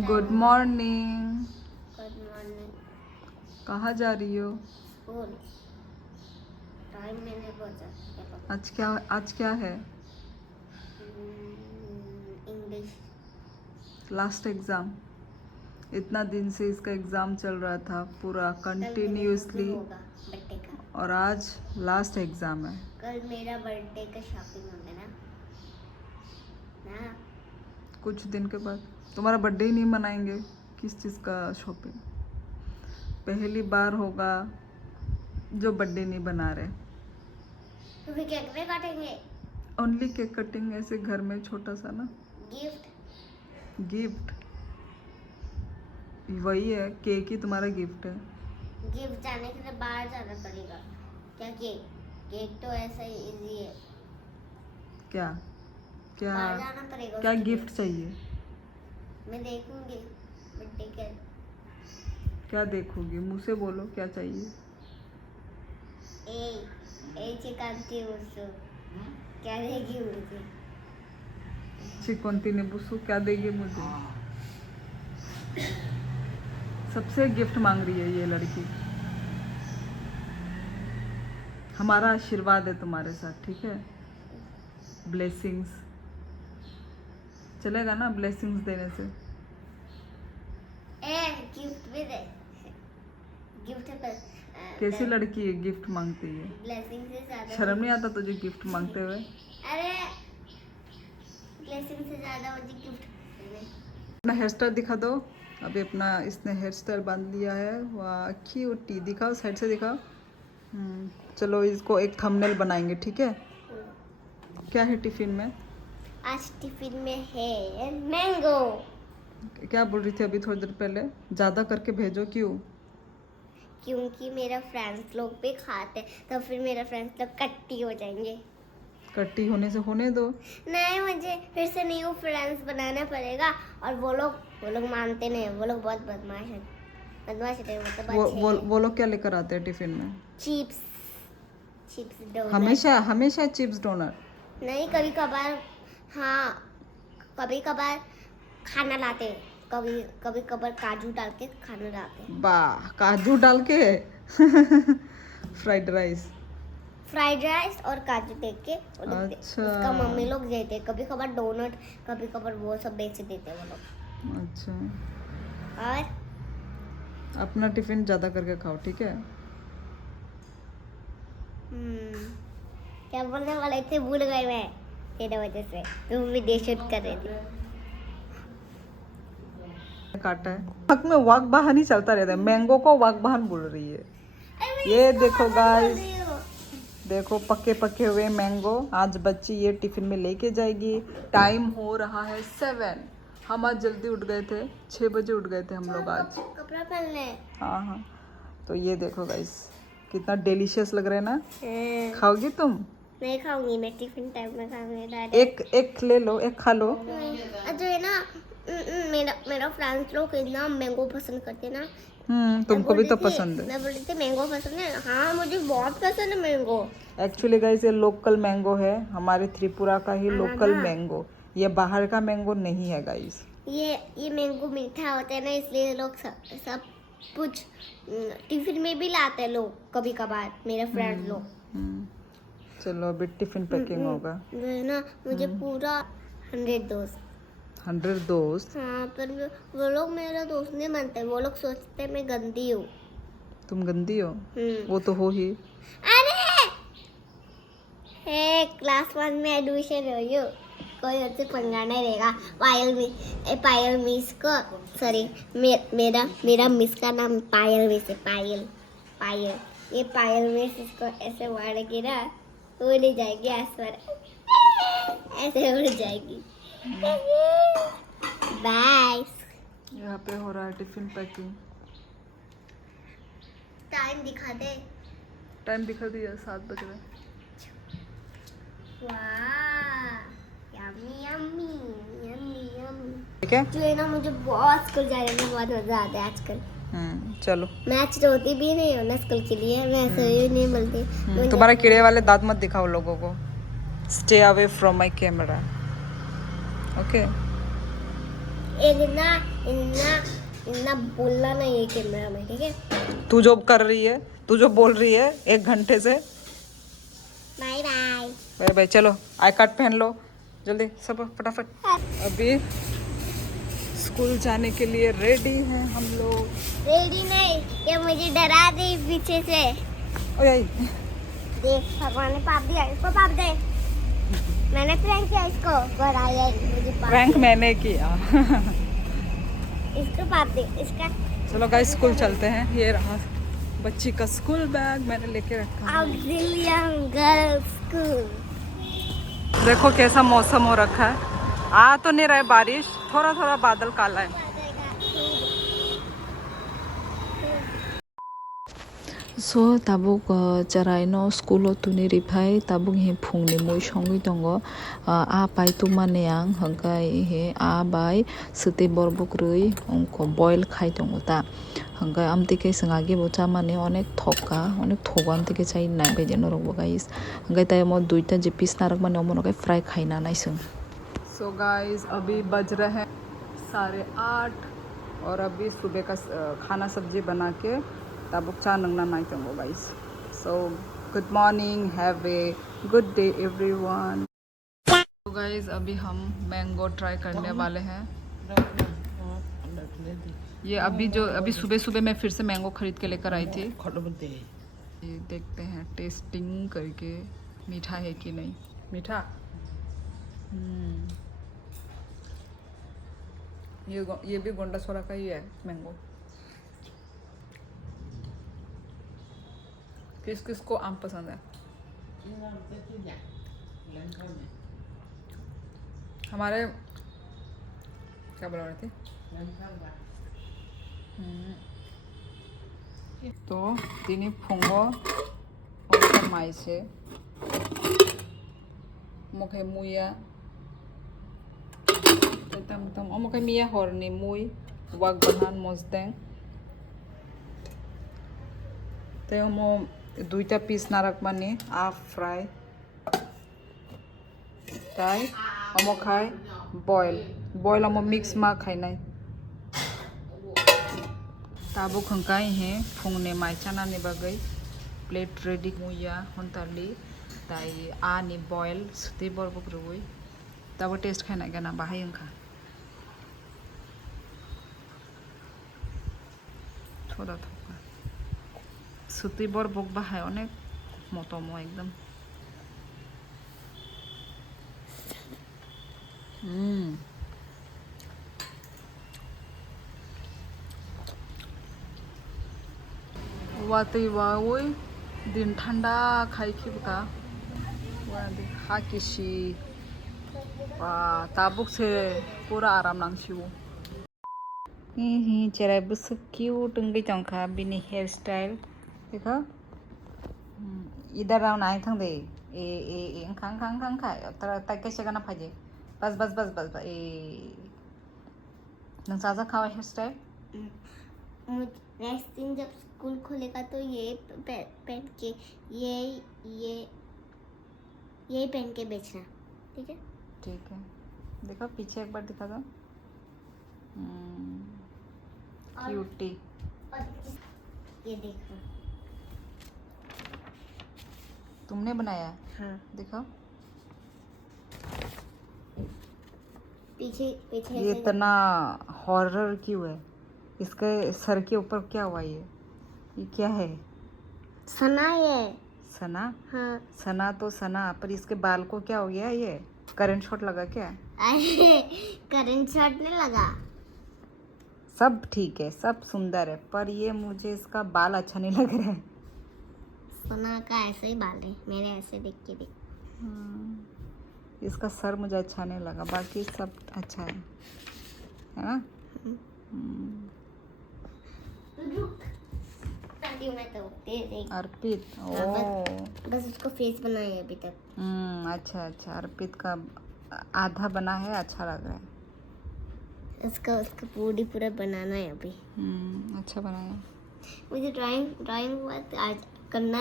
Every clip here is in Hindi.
Good morning. Good morning. कहाँ जा रही हो? स्कूल। टाइम मैंने पहुंचा। आज क्या है? इंग्लिश। Last exam. इतना दिन से इसका एग्ज़ाम चल रहा था पूरा कंटिन्यूसली, बर्थडे का। और आज लास्ट एग्ज़ाम है। कल मेरा बर्थडे का शॉपिंग होगा ना कुछ दिन के बाद तुम्हारा बर्थडे ही नहीं मनाएंगे, किस चीज़ का शॉपिंग? पहली बार होगा जो बर्थडे नहीं बना रहे। तो फिर केक में काटेंगे। ओनली केक कटिंग, ऐसे घर में छोटा सा ना। गिफ्ट वही है, केक ही तुम्हारा गिफ्ट है। गिफ्ट जाने के लिए बाहर जाना पड़ेगा क्या? केक तो ऐसा ही इजी है। क्या क्या बाहर जाना पड़ेगा। क्या गिफ्ट चाहिए? मैं देखूंगी बर्थडे के। क्या देखोगी? मुँह से बोलो क्या चाहिए। ए चिकनती उसको क्या देगी मुझे? चिकनती ने बुसु क्या देगी मुझे? सबसे गिफ्ट मांग रही है ये लड़की। हमारा आशीर्वाद है तुम्हारे साथ, ठीक है? ब्लेसिंग्स चलेगा ना, ब्लेसिंग्स देने से? गिफ्ट भी दे। गिफ्ट पर कैसी लड़की है, गिफ्ट मांगती है? ब्लेसिंग से ज्यादा शर्म नहीं आता तुझे गिफ्ट मांगते हुए? अरे ब्लेसिंग से ज्यादा मुझे गिफ्ट। अपना हेयर स्टाइल दिखा दो। अभी अपना इसने हेयर स्टाइल बांध लिया है। वाह क्यूटी, दिखाओ साइड से दिखाओ। चलो इसको एक थंबनेल बनाएंगे, ठीक है? क्या है टिफिन में? आज टिफिन में है मैंगो। क्या बोल रही थी अभी थोड़ी देर पहले? ज़्यादा करके भेजो, क्यों? क्योंकि मेरा फ्रेंड्स लोग भी खाते तो फिर मेरा फ्रेंड्स लोग कट्टी हो जाएंगे। कट्टी होने से होने दो। नहीं, मुझे फिर से न्यू फ्रेंड्स बनाना पड़ेगा। और वो लोग मानते नहीं। वो लोग बहुत बदमाश है। मतलब वो लोग क्या लेकर आते हैं टिफिन में? Chips donut. हमेशा चिप्स डोनट? नहीं, कभी कभार। हाँ, कभी कभार खाना लाते। कभी कभार काजू डाल के खाना लाते। वाह, काजू डाल के फ्राइड राइस और काजू दे के अच्छा। उसका मम्मी लोग देते। कभी कभार डोनट, कभी कभार वो सब बेच देते वो लोग। अच्छा, और अपना टिफिन ज़्यादा करके खाओ, ठीक है? क्या बोलने वाले थे, भूल गए मैं तेरे वजह से। तुम वीडियो शूट कर रहे थे। काटा है हक में वाक बहान ही चलता रहता है। मैंगो को वाक बहान बोल रही है। ये देखो गाइस, देखो पके हुए मैंगो आज बच्ची ये टिफिन में लेके जाएगी। टाइम हो रहा है 7। हम आज जल्दी उठ गए थे, 6 बजे उठ गए थे हम लोग आज। कपड़ा पहन ले। हाँ, तो ये देखो गाइस कितना डिलीशियस लग रहा है ना। खाओगी तुम? नहीं खाऊंगी, मैं टिफिन टाइम में खाऊंगी। एक ले लो, एक खा लो। जो है ना, मेरा फ्रेंड्स लोग इतना मैंगो पसंद करते हैं ना। तुमको भी तो पसंद है। मैं बोल रही थी मैंगो पसंद है। हाँ, मुझे बहुत पसंद है मैंगो। एक्चुअली गाइस ये लोकल मैंगो है, हमारे त्रिपुरा का ही लोकल मैंगो। ये बाहर का मैंगो नहीं है गाइस। ये मैंगो मीठा होता है ना, इसलिए लोग सब कुछ टिफिन में भी लाते हैं लोग कभी कभार, मेरे फ्रेंड्स लोग। चलो अभी टिफिन पैकिंग होगा। जो है ना, मुझे पूरा 100 दोस्त। 100 दोस्त? हाँ, पर वो लोग मेरा दोस्त नहीं बनते। वो लोग सोचते मैं गंदी हूँ। तुम गंदी हो? वो तो हो ही। अरे क्लास 1 में एडमिशन हो यू, कोई उससे पंगा नहीं रहेगा। पायल मिस को, सॉरी, मेरा मिस का नाम पायल मिस है। पायल ये पायल मिस इसको ऐसे मारेगी ना, उड़ जाएगी आसमान, ऐसे उड़ जाएगी। बाय। यहाँ पे हो रहा है टिफिन पैकिंग। टाइम दिखा दे। टाइम दिखा दिया, 7 बज रहे। ठीक है, जो है ना, मुझे बहुत स्कूल जाने में बहुत मजा आता है आजकल। चलो। मैच तो होती भी नहीं हो ना स्कूल के लिए, मैं ऐसे ही नहीं मिलती। तुम्हारा कीड़े वाले दांत मत दिखाओ लोगों को। Stay away from my camera, okay? इतना इतना इतना बोलना नहीं है कैमरा में, ठीक है? तू जो कर रही है, तू जो बोल रही है 1 घंटे से। Bye bye. Bye bye. चलो आई कार्ड पहन लो जल्दी सब फटाफट। अभी स्कूल जाने के लिए रेडी हैं हम लोग। रेडी नहीं, ये मुझे डरा दे पीछे से। ओए देख भगवान ने पाप दिया, इसको पाप दे। मैंने प्रैंक किया इसको, पर आया मुझे पाप। प्रैंक मैंने किया। इसको पाप दे, इसका। चलो गाइस स्कूल चलते हैं। ये रहा बच्ची का स्कूल बैग मैंने लेके रखा है। ऑक्सिलियम गर्ल्स स्कूल। देखो कैसा मौसम हो रखा है। आ तो नहीं रहा है बारिश, थोड़ा थोड़ा बादल काला है। So tabuk cerai no school tuni ripai tabuk he phung ni moi songui tongo a pai tu mane ang hangkai he a bai sute borbok rui onko boil khai tongo ta hangkai amtike sangage bocha mane onek thoka onek thogo amtike chai nai bai jeno rok guys hangkai tai mo duita je piece narak mane omo nokai fry khai na naisung। So guys अभी बज रहे हैं 8:30 और अभी सुबह का खाना सब्जी बना के ताबुक चा नंगना नाइ तंगो guys. So good morning, have a good day everyone. तो गाइस अभी हम मैंगो ट्राई करने वाले हैं। ये अभी सुबह सुबह मैं फिर से मैंगो खरीद के लेकर आई थी। ये देखते हैं टेस्टिंग करके मीठा है कि नहीं। मीठा ये भी गोंडा सोरा का ही है मैंगो। किस किस को आम पसंद है? हमारे क्या बोल रहे थे? तो तिनी फुंगो और माई से मुखे मुया तम मुखे मिया हरनी मुई वाग बहान मजदें ते मो दुईटा पिस नारक माने हाफ फ्राई ताई अमो खाय बॉयल अमो मिक्स मा खाय नाय ताबो खंकाय हे फुंगने माइचाना ने बागै प्लेट रेडी मुया हंताली ताई आ नि बॉयल सुते बरबक रुई ताबो टेस्ट खाय ना गना बाहाय अंखा थोड़ा थोड़ा सुती बर बक बाहाय अनेक मतम एकदम। वातई वाओय दिन ठंडा खाई खिबका वादे हा किसी वा ताबुक से पूरा आराम नांगसिबो। चेहरा बस क्यूट उंगै चंखा बिनि हेयर स्टाइल देखो। इधर राउंड आए थंग दे ए खां खां खां खा तर तक कैसे गाना फाजे बस बस बस बस ए नंसाजा खावा हेयर स्टाइल। नेक्स्ट दिन जब स्कूल खुलेगा तो ये पहन के ये पहन के बेचना, ठीक है? ठीक है। देखो पीछे एक बार दिखा दो। क्यूटी। ये देखो तुमने बनाया? हाँ। देखो पीछे ये इतना हॉरर क्यों है? इसके सर के ऊपर क्या हुआ? ये क्या है? सना ये सना? हाँ। सना तो सना पर इसके बाल को क्या हो गया? ये करंट शॉट लगा क्या? अरे करंट शॉट नहीं लगा, सब ठीक है, सब सुंदर है, पर ये मुझे इसका बाल अच्छा नहीं लग रहा है। सना का ऐसे ही बाल है, मेरे ऐसे देख के देख। इसका सर मुझे अच्छा नहीं लगा, बाकी सब अच्छा है ना? अर्पित बस उसको फेस बनाया अभी तक। अच्छा अच्छा, अर्पित का आधा बना है, अच्छा लग रहा है। उसका पूरा बनाना है अभी। अच्छा बनाया। मुझे ड्राइंग आज करना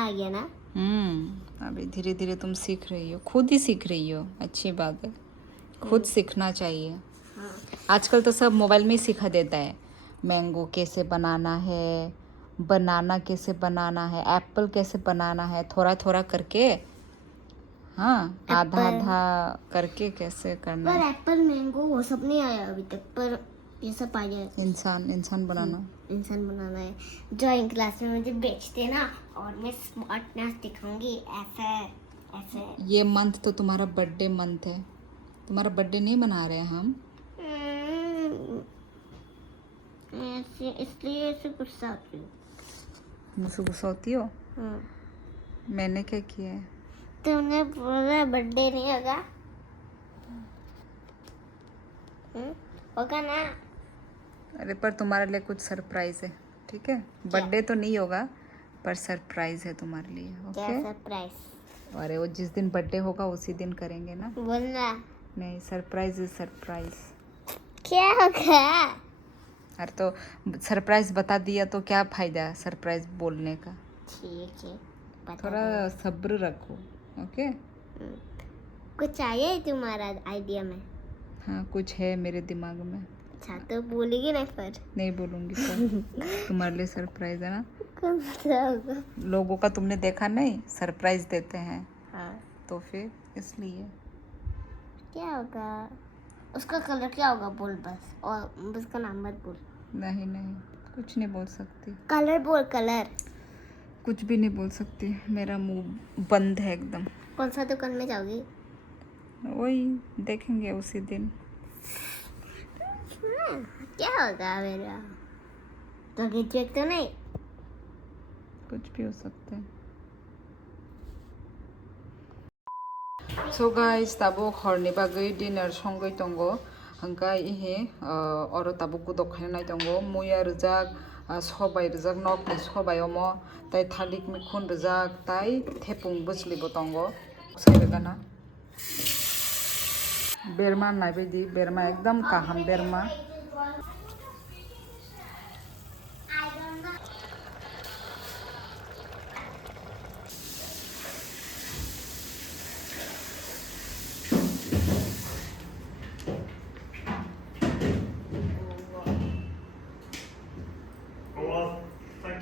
आ गया ना। अभी धीरे धीरे तुम सीख रही हो, खुद ही सीख रही हो, अच्छी बात है, खुद सीखना चाहिए। हाँ आजकल तो सब मोबाइल में ही सिखा देता है। मैंगो कैसे बनाना है, बनाना कैसे बनाना है, एप्पल कैसे बनाना है, थोड़ा थोड़ा करके। हाँ, आधा एप्पल। आधा करके कैसे करना पर है। एप्पल मैंगो वो सब नहीं आया अभी तक, पर ये सब आ जाए। इंसान बनाना। इंसान बनाना है। ड्राइंग क्लास में मुझे बेचते ना, और मैं स्मार्टनेस दिखाऊंगी ऐसे ऐसे। ये मंथ तो तुम्हारा बर्थडे मंथ है। तुम्हारा बर्थडे नहीं मना रहे हैं हम। ऐसे इसलिए ऐसे गुस्सा आती हूँ। मुझसे गुस्सा होती हो? हाँ। मैंने क्या किया है? तुमने बोला बर्थडे नहीं होगा। होगा ना। अरे पर तुम्हारे लिए कुछ सरप्राइज है, ठीक है? बर्थडे तो नहीं होगा, पर सरप्राइज है तुम्हारे लिए। क्या ओके? सरप्राइज? अरे वो जिस दिन बर्थडे होगा उसी दिन करेंगे ना। बोलना। नहीं, सरप्राइज इज सरप्राइज। क्या होगा? अरे तो सरप्राइज बता दिया तो क्या फायदा सरप्राइज बोलने का। ठीक है, बता थोड़ा सब्र रखो। ओके? दो। कुछ चाहिए तुम्हारा आइडिया में? हाँ, कुछ है मेरे दिमाग में। अच्छा तो बोलेगी ना फिर। नहीं बोलूँगी पर तुम्हारे लिए सरप्राइज है ना। कौन सा होगा? लोगों का तुमने देखा नहीं, सरप्राइज देते हैं, हाँ। तो फिर इसलिए। क्या होगा? उसका कलर क्या होगा बोल बस, और उसका नाम मत बोल। नहीं नहीं, कुछ नहीं बोल सकती। कलर बोल, कलर। कुछ भी नहीं बोल सकती, मेरा मुंह बंद है एकदम। कौन सा दुकान में जाओगी? वही देखेंगे उसी दिन। क्या होगा मेरा? तो गिफ्ट तो नहीं? कुछ भी हो सकता है। So guys, tabuk horni bagui dinner songoi tongo. Hangkai ihi oro tabuk gudok khainai tongo. Muya rijak, sobai rijak nok ni sobai omo. Tai thalik mikhun rijak, tai thepung bujli bo tongo. Sairigana. Berma naibedi, berma ekdam kaham berma.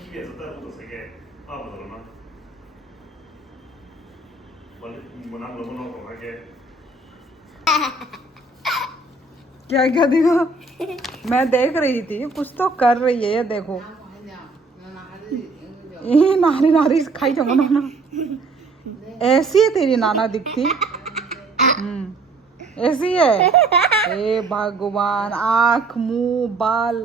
키에서 따로도 세게 아버들나 문항 너무 하게 क्या क्या देखा? मैं देख रही थी, कुछ तो कर रही है ये देखो। ये नारी नारी खाई जाऊंगा नाना। ऐसी है तेरी नाना दिखती। ऐसी है। हे भगवान, आँख मुंह बाल